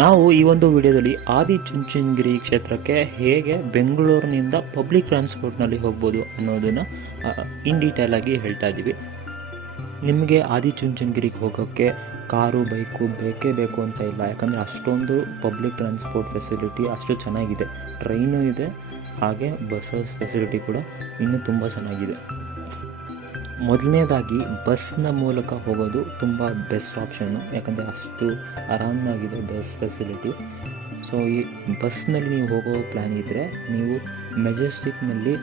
ನಾವು ಈ ಒಂದು ವಿಡಿಯೋದಲ್ಲಿ ಆದಿಚುಂಚನಗಿರಿ ಕ್ಷೇತ್ರಕ್ಕೆ ಹೇಗೆ ಬೆಂಗಳೂರಿನಿಂದ ಪಬ್ಲಿಕ್ ಟ್ರಾನ್ಸ್ಪೋರ್ಟ್ನಲ್ಲಿ ಹೋಗ್ಬೋದು ಅನ್ನೋದನ್ನು ಇನ್ ಡೀಟೇಲ್ ಆಗಿ ಹೇಳ್ತಾ ಇದ್ದೀವಿ. ನಿಮಗೆ ಆದಿಚುಂಚನಗಿರಿಗೆ ಹೋಗೋಕ್ಕೆ ಕಾರು ಬೈಕು ಬೇಕೇ ಬೇಕು ಅಂತ ಇಲ್ಲ, ಯಾಕಂದರೆ ಅಷ್ಟೊಂದು ಪಬ್ಲಿಕ್ ಟ್ರಾನ್ಸ್ಪೋರ್ಟ್ ಫೆಸಿಲಿಟಿ ಅಷ್ಟು ಚೆನ್ನಾಗಿದೆ. ಟ್ರೈನು ಇದೆ, ಹಾಗೆ ಬಸ್ಸಸ್ ಫೆಸಿಲಿಟಿ ಕೂಡ ಇನ್ನೂ ತುಂಬ ಚೆನ್ನಾಗಿದೆ. ಮೊದಲನೇದಾಗಿ ಬಸ್ನ ಮೂಲಕ ಹೋಗೋದು ತುಂಬ ಬೆಸ್ಟ್ ಆಪ್ಷನ್ನು, ಯಾಕಂದರೆ ಅಷ್ಟು ಆರಾಮಾಗಿದೆ ಬಸ್ ಫೆಸಿಲಿಟಿ. ಸೊ ಈ ಬಸ್ನಲ್ಲಿ ನೀವು ಹೋಗೋ ಪ್ಲ್ಯಾನ್ ಇದ್ದರೆ ನೀವು ಮೆಜೆಸ್ಟಿಕ್ನಲ್ಲಿ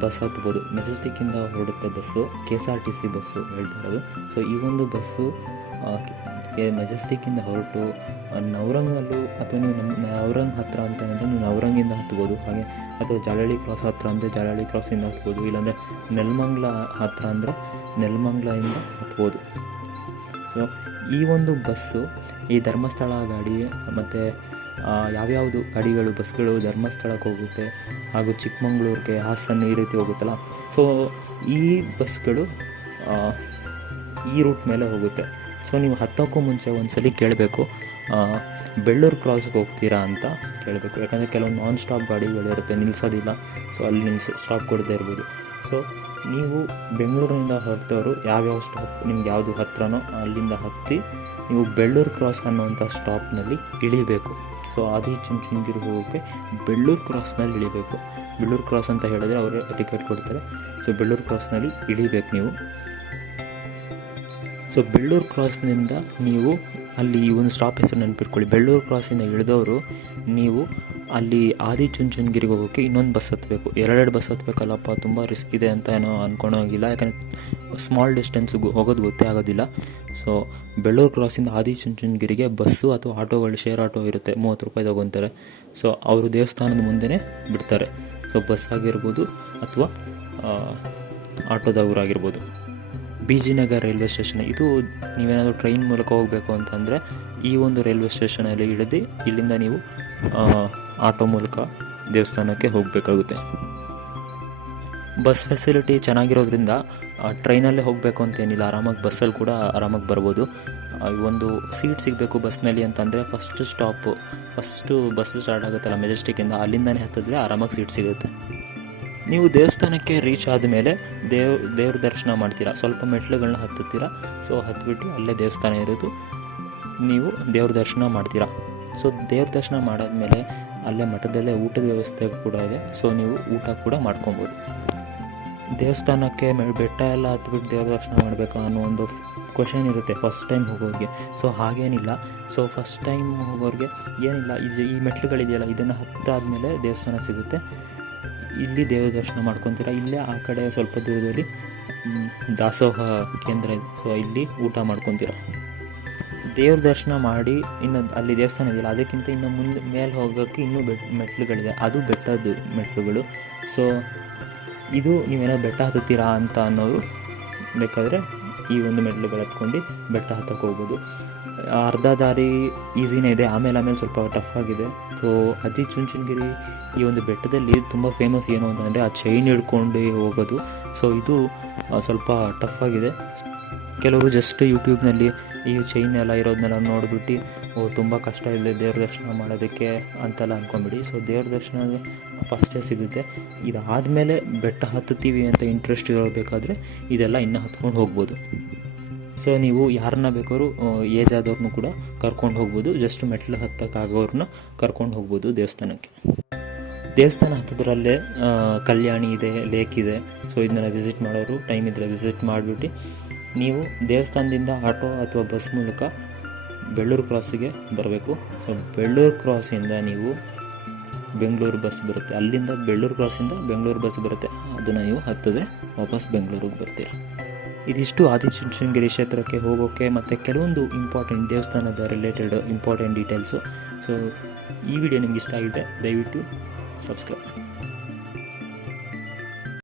ಬಸ್ ಹತ್ಬೋದು. ಮೆಜೆಸ್ಟಿಕ್ಕಿಂದ ಹೊರಡುತ್ತೆ ಬಸ್ಸು, KSRTC ಬಸ್ಸು ಹೇಳ್ತಾ ಇರೋದು. ಸೊ ಈ ಒಂದು ಬಸ್ಸು ಮೆಜೆಸ್ಟಿಕ್ಕಿಂದ ಹೊರಟು ನವರಂಗಲ್ಲೂ ಅಥವಾ ನೀವು ನವರಂಗ್ ಹತ್ತಿರ ಅಂತ ಅಂದರೆ ನೀವು ನವರಂಗಿಂದ ಹತ್ಬೋದು, ಹಾಗೆ ಅಥವಾ ಜಾಲಹಳ್ಳಿ ಕ್ರಾಸ್ ಹತ್ತಿರ ಅಂದರೆ ಜಾಲಹಳ್ಳಿ ಕ್ರಾಸಿಂದ ಹತ್ಬೋದು, ಇಲ್ಲಾಂದರೆ ನೆಲಮಂಗಲ ಹತ್ತಿರ ಅಂದರೆ ನೆಲಮಂಗಲದಿಂದ ಹತ್ಬೋದು. ಸೊ ಈ ಒಂದು ಬಸ್ಸು ಈ ಧರ್ಮಸ್ಥಳ ಗಾಡಿ ಮತ್ತು ಯಾವ್ಯಾವುದು ಗಾಡಿಗಳು ಬಸ್ಗಳು ಧರ್ಮಸ್ಥಳಕ್ಕೆ ಹೋಗುತ್ತೆ, ಹಾಗೂ ಚಿಕ್ಕಮಂಗ್ಳೂರಿಗೆ, ಹಾಸನ ಈ ರೀತಿ ಹೋಗುತ್ತಲ್ಲ. ಸೊ ಈ ಬಸ್ಗಳು ಈ ರೂಟ್ ಮೇಲೆ ಹೋಗುತ್ತೆ. ಸೊ ನೀವು ಹತ್ತೋಕ್ಕೂ ಮುಂಚೆ ಒಂದ್ಸಲಿ ಕೇಳಬೇಕು, ಬೆಳ್ಳೂರು ಕ್ರಾಸ್ಗೆ ಹೋಗ್ತೀರಾ ಅಂತ ಕೇಳಬೇಕು. ಯಾಕಂದರೆ ಕೆಲವೊಂದು ನಾನ್ ಸ್ಟಾಪ್ ಗಾಡಿಗಳಿರುತ್ತೆ, ನಿಲ್ಲಿಸೋದಿಲ್ಲ. ಸೊ ಅಲ್ಲಿ ಸ್ಟಾಪ್ ಕೊಡದೇ ಇರ್ಬೋದು. ಸೊ ನೀವು ಬೆಂಗಳೂರಿನಿಂದ ಹೊರಟವರು ಯಾವ್ಯಾವ ಸ್ಟಾಪ್ ನಿಮ್ಗೆ ಯಾವುದು ಹತ್ತಿರನೋ ಅಲ್ಲಿಂದ ಹತ್ತಿ ನೀವು ಬೆಳ್ಳೂರು ಕ್ರಾಸ್ ಅನ್ನೋವಂಥ ಸ್ಟಾಪ್ನಲ್ಲಿ ಇಳಿಬೇಕು. ಸೊ ಆದಿಚುಂಚನಗಿರಿ ಹೋಗೋಕ್ಕೆ ಬೆಳ್ಳೂರು ಕ್ರಾಸ್ನಲ್ಲಿ ಇಳಿಬೇಕು. ಬೆಳ್ಳೂರು ಕ್ರಾಸ್ ಅಂತ ಹೇಳಿದ್ರೆ ಅವರು ಟಿಕೆಟ್ ಕೊಡ್ತಾರೆ. ಸೊ ಬೆಳ್ಳೂರು ಕ್ರಾಸ್ನಲ್ಲಿ ಇಳಿಬೇಕು ನೀವು. ಸೊ ಬೆಳ್ಳೂರು ಕ್ರಾಸ್ನಿಂದ ನೀವು ಅಲ್ಲಿ ಒಂದು ಸ್ಟಾಪ್ ಹೆಸರು ನೆನಪಿಟ್ಕೊಳ್ಳಿ. ಬೆಳ್ಳೂರು ಕ್ರಾಸಿಂದ ಇಳಿದವರು ನೀವು ಅಲ್ಲಿ ಆದಿಚುಂಚನಗಿರಿಗೆ ಹೋಗೋಕ್ಕೆ ಇನ್ನೊಂದು ಬಸ್ ಹತ್ತಬೇಕು. ಎರಡೆರಡು ಬಸ್ ಹತ್ತಬೇಕಲ್ಲಪ್ಪ, ತುಂಬ ರಿಸ್ಕ್ ಇದೆ ಅಂತ ಏನೋ ಅಂದ್ಕೊಳೋಂಗಿಲ್ಲ, ಯಾಕಂದರೆ ಸ್ಮಾಲ್ ಡಿಸ್ಟೆನ್ಸ್ಗೆ ಹೋಗೋದು ಗೊತ್ತೇ ಆಗೋದಿಲ್ಲ. ಸೊ ಬೆಳ್ಳೂರು ಕ್ರಾಸಿಂದ ಆದಿಚುಂಚನಗಿರಿಗೆ ಬಸ್ಸು ಅಥವಾ ಆಟೋಗಳು, ಶೇರ್ ಆಟೋ ಇರುತ್ತೆ, 30 ರೂಪಾಯಿ ತಗೊತಾರೆ. ಸೊ ಅವರು ದೇವಸ್ಥಾನದ ಮುಂದೆನೇ ಬಿಡ್ತಾರೆ. ಸೊ ಬಸ್ ಆಗಿರ್ಬೋದು ಅಥವಾ ಆಟೋದವರಾಗಿರ್ಬೋದು. BG ನಗರ್ ರೈಲ್ವೆ ಸ್ಟೇಷನ್, ಇದು ನೀವೇನಾದರೂ ಟ್ರೈನ್ ಮೂಲಕ ಹೋಗಬೇಕು ಅಂತಂದರೆ ಈ ಒಂದು ರೈಲ್ವೆ ಸ್ಟೇಷನಲ್ಲಿ ಇಳಿದು ಇಲ್ಲಿಂದ ನೀವು ಆಟೋ ಮೂಲಕ ದೇವಸ್ಥಾನಕ್ಕೆ ಹೋಗಬೇಕಾಗುತ್ತೆ. ಬಸ್ ಫೆಸಿಲಿಟಿ ಚೆನ್ನಾಗಿರೋದ್ರಿಂದ ಟ್ರೈನಲ್ಲೇ ಹೋಗಬೇಕು ಅಂತೇನಿಲ್ಲ, ಆರಾಮಾಗಿ ಬಸ್ಸಲ್ಲಿ ಕೂಡ ಆರಾಮಾಗಿ ಬರ್ಬೋದು. ಒಂದು ಸೀಟ್ ಸಿಗಬೇಕು ಬಸ್ನಲ್ಲಿ ಅಂತಂದರೆ ಫಸ್ಟು ಬಸ್ ಸ್ಟಾರ್ಟ್ ಆಗುತ್ತಲ್ಲ ಮೆಜೆಸ್ಟಿಕ್ಕಿಂದ, ಅಲ್ಲಿಂದನೇ ಹತ್ತಿದ್ರೆ ಆರಾಮಾಗಿ ಸೀಟ್ ಸಿಗುತ್ತೆ. ನೀವು ದೇವಸ್ಥಾನಕ್ಕೆ ರೀಚ್ ಆದಮೇಲೆ ದೇವ್ರ ದರ್ಶನ ಮಾಡ್ತೀರಾ, ಸ್ವಲ್ಪ ಮೆಟ್ಲುಗಳನ್ನ ಹತ್ತುತ್ತೀರಾ. ಸೊ ಹತ್ಬಿಟ್ಟು ಅಲ್ಲೇ ದೇವಸ್ಥಾನ ಇರೋದು, ನೀವು ದೇವ್ರ ದರ್ಶನ ಮಾಡ್ತೀರಾ. ಸೊ ದೇವ್ರ ದರ್ಶನ ಮಾಡಾದ್ಮೇಲೆ ಅಲ್ಲೇ ಮಠದಲ್ಲೇ ಊಟದ ವ್ಯವಸ್ಥೆ ಕೂಡ ಇದೆ. ಸೊ ನೀವು ಊಟ ಕೂಡ ಮಾಡ್ಕೊಬೋದು. ದೇವಸ್ಥಾನಕ್ಕೆ ಬೆಟ್ಟ ಎಲ್ಲ ಹತ್ಬಿಟ್ಟು ದೇವ್ರ ದರ್ಶನ ಮಾಡಬೇಕಾ ಅನ್ನೋ ಒಂದು ಕ್ವಶನ್ ಇರುತ್ತೆ ಫಸ್ಟ್ ಟೈಮ್ ಹೋಗೋರಿಗೆ. ಸೊ ಹಾಗೇನಿಲ್ಲ. ಸೊ ಫಸ್ಟ್ ಟೈಮ್ ಹೋಗೋರಿಗೆ ಏನಿಲ್ಲ, ಈ ಮೆಟ್ಲುಗಳಿದೆಯಲ್ಲ ಇದನ್ನು ಹತ್ತಾದಮೇಲೆ ದೇವಸ್ಥಾನ ಸಿಗುತ್ತೆ. ಇಲ್ಲಿ ದೇವ್ರ ದರ್ಶನ ಮಾಡ್ಕೊತೀರಾ. ಇಲ್ಲೇ ಆ ಕಡೆ ಸ್ವಲ್ಪ ದೂರದಲ್ಲಿ ದಾಸೋಹ ಕೇಂದ್ರ ಇದೆ. ಸೊ ಇಲ್ಲಿ ಊಟ ಮಾಡ್ಕೊತೀರ. ದೇವ್ರ ದರ್ಶನ ಮಾಡಿ ಇನ್ನು ಅಲ್ಲಿ ದೇವಸ್ಥಾನ ಇದೆಯಲ್ಲ ಅದಕ್ಕಿಂತ ಇನ್ನು ಮುಂದೆ ಮೇಲೆ ಹೋಗೋಕ್ಕೆ ಇನ್ನೂ ಮೆಟ್ಲುಗಳಿದೆ, ಅದು ಬೆಟ್ಟದ್ದು ಮೆಟ್ಲುಗಳು. ಸೊ ಇದು ನೀವೇನೋ ಬೆಟ್ಟ ಹತ್ತುತ್ತೀರಾ ಅಂತ ಅನ್ನೋರು ಬೇಕಾದರೆ ಈ ಒಂದು ಮೆಟ್ಲುಗಳು ಹತ್ಕೊಂಡು ಬೆಟ್ಟ ಹತ್ತಕ್ಕೆ ಹೋಗ್ಬೋದು. ಅರ್ಧ ದಾರಿ ಈಸಿನೇ ಇದೆ, ಆಮೇಲೆ ಸ್ವಲ್ಪ ಟಫ್ ಆಗಿದೆ. ಸೊ ಆದಿಚುಂಚನಗಿರಿ ಈ ಒಂದು ಬೆಟ್ಟದಲ್ಲಿ ತುಂಬ ಫೇಮಸ್ ಏನು ಅಂತಂದರೆ ಆ ಚೈನ್ ಹಿಡ್ಕೊಂಡು ಹೋಗೋದು. ಸೊ ಇದು ಸ್ವಲ್ಪ ಟಫ್ ಆಗಿದೆ. ಕೆಲವರು ಜಸ್ಟ್ ಯೂಟ್ಯೂಬ್ನಲ್ಲಿ ಈ ಚೈನ್ ಎಲ್ಲ ಇರೋದನ್ನೆಲ್ಲ ನೋಡಿಬಿಟ್ಟು ತುಂಬ ಕಷ್ಟ ಇದೆ ದೇವ್ರ ದರ್ಶನ ಮಾಡೋದಕ್ಕೆ ಅಂತೆಲ್ಲ ಅಂದ್ಕೊಂಬಿಡಿ. ಸೊ ದೇವ್ರ ದರ್ಶನ ಫಸ್ಟೇ ಸಿಗುತ್ತೆ. ಇದಾದಮೇಲೆ ಬೆಟ್ಟ ಹತ್ತುತ್ತೀವಿ ಅಂತ ಇಂಟ್ರೆಸ್ಟ್ ಇರಬೇಕಾದ್ರೆ ಇದೆಲ್ಲ ಇನ್ನೂ ಹತ್ಕೊಂಡು ಹೋಗ್ಬೋದು. ಸೊ ನೀವು ಯಾರನ್ನ ಬೇಕಾದ್ರೂ ಏಜ್ ಆದವ್ರನ್ನೂ ಕೂಡ ಕರ್ಕೊಂಡು ಹೋಗ್ಬೋದು, ಜಸ್ಟ್ ಮೆಟ್ಲು ಹತ್ತಕ್ಕಾಗೋರನ್ನ ಕರ್ಕೊಂಡು ಹೋಗ್ಬೋದು ದೇವಸ್ಥಾನಕ್ಕೆ. ದೇವಸ್ಥಾನ ಹತ್ತದ್ರಲ್ಲೇ ಕಲ್ಯಾಣಿ ಇದೆ, ಲೇಕ್ ಇದೆ. ಸೊ ಇದನ್ನೆಲ್ಲ ವಿಸಿಟ್ ಮಾಡೋರು ಟೈಮ್ ಇದ್ದರೆ ವಿಸಿಟ್ ಮಾಡಿಬಿಟ್ಟು ನೀವು ದೇವಸ್ಥಾನದಿಂದ ಆಟೋ ಅಥವಾ ಬಸ್ ಮೂಲಕ ಬೆಳ್ಳೂರು ಕ್ರಾಸಿಗೆ ಬರಬೇಕು. ಸೊ ಬೆಳ್ಳೂರು ಕ್ರಾಸಿಂದ ನೀವು ಬೆಂಗಳೂರು ಬಸ್ ಬರುತ್ತೆ, ಅಲ್ಲಿಂದ ಬೆಳ್ಳೂರು ಕ್ರಾಸಿಂದ ಬೆಂಗಳೂರು ಬಸ್ ಬರುತ್ತೆ, ಅದನ್ನು ನೀವು ಹತ್ತದೆ ವಾಪಸ್ ಬೆಂಗಳೂರಿಗೆ ಬರ್ತೀರ. ಇದಿಷ್ಟು ಆದಿಚುಂಚನಗಿರಿ ಕ್ಷೇತ್ರಕ್ಕೆ ಹೋಗೋಕ್ಕೆ ಮತ್ತು ಕೆಲವೊಂದು ಇಂಪಾರ್ಟೆಂಟ್ ದೇವಸ್ಥಾನದ ರಿಲೇಟೆಡ್ ಇಂಪಾರ್ಟೆಂಟ್ ಡೀಟೇಲ್ಸು. ಸೊ ಈ ವಿಡಿಯೋ ನಿಮ್ಗೆ ಇಷ್ಟ ಆಗಿದೆ, ದಯವಿಟ್ಟು ಸಬ್ಸ್ಕ್ರೈಬ್.